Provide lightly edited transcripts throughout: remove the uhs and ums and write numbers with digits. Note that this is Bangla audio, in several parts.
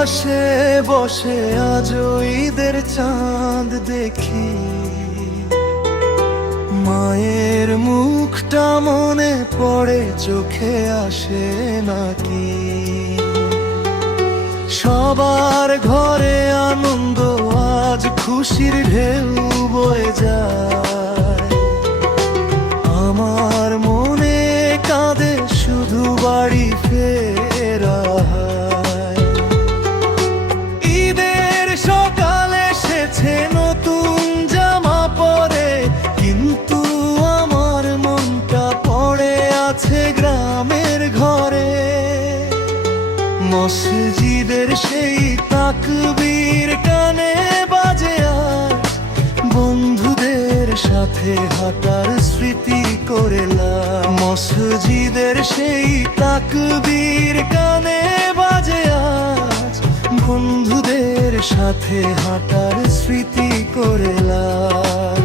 পাশে বসে আজও ঈদের চাঁদ দেখি, মায়ের মুখটা মনে পড়ে, চোখে আসে নাকি? সবার ঘরে আনন্দ, আজ খুশির ঢেউ বয়ে যায়। আমার মনে কাঁদে শুধু বাড়ি ফেরায়। ঈদের সকাল এসেছে নতুন জামা পরে, কিন্তু আমার মনটা পড়ে আছে গ্রামের ঘরে। মসজিদের সেই তাকবীর কানে বাজে আজ, বন্ধুদের সাথে হাঁটার স্মৃতি করেলাম। মসজিদের সেই তাকবীর কানে বাজে আজ, বন্ধুদের সাথে হাঁটার স্মৃতি করেলাম।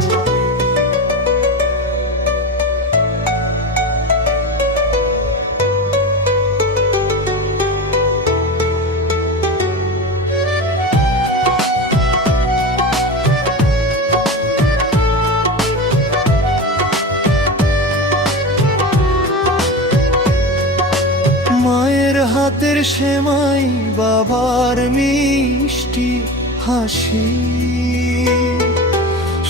মায়ের হাতের সেমাই, বাবার মিষ্টি হাসি,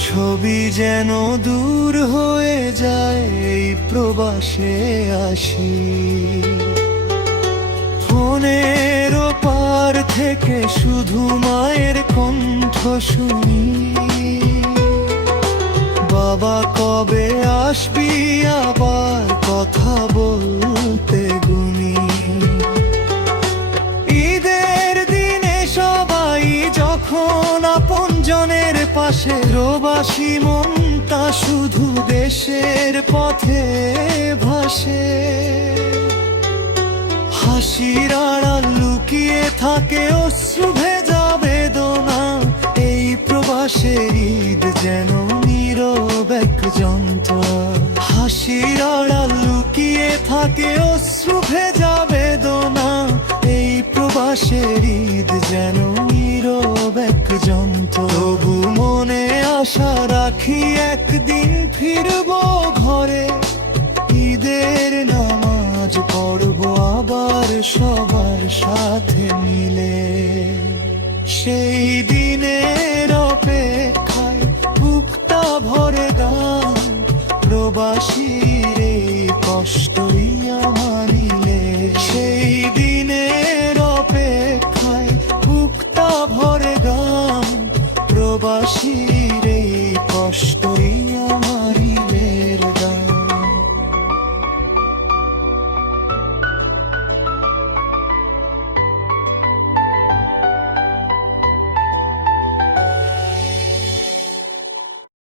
ছবি যেন দূর হয়ে যায় এই প্রবাসে আসি। ফোনের ওপার থেকে শুধু মায়ের কণ্ঠ শুনি, বাবা কবে আসবি আবার কথা বলতে গুনি। ঈদের দিনে সবাই যখন আপনজনের পাশে, প্রবাসী মনটা শুধু দেশের পথে ভাসে। হাসির আড়াল লুকিয়ে থাকে অশ্রু ভেজা বেদনা, এই প্রবাসের ঈদ যেন নীরব এক যন্ত্রণা। হাসির আড়াল লুকিয়ে থাকে অশ্রু ভেজা বেদনা, এই প্রবাসের ঈদ যেন নীরব এক যন্ত্রণা। তবু মনে আশা রাখি একদিন ফিরবো ঘরে, ঈদের নামাজ পড়বো আবার সবার সাথে মিলে। সেই দিনের অপেক্ষায় বুকটা ভরে গান, প্রবাসীর এই কষ্টই আমারিলে। সেই দিনের অপেক্ষায় বুকটা ভরে গান, প্রবাসী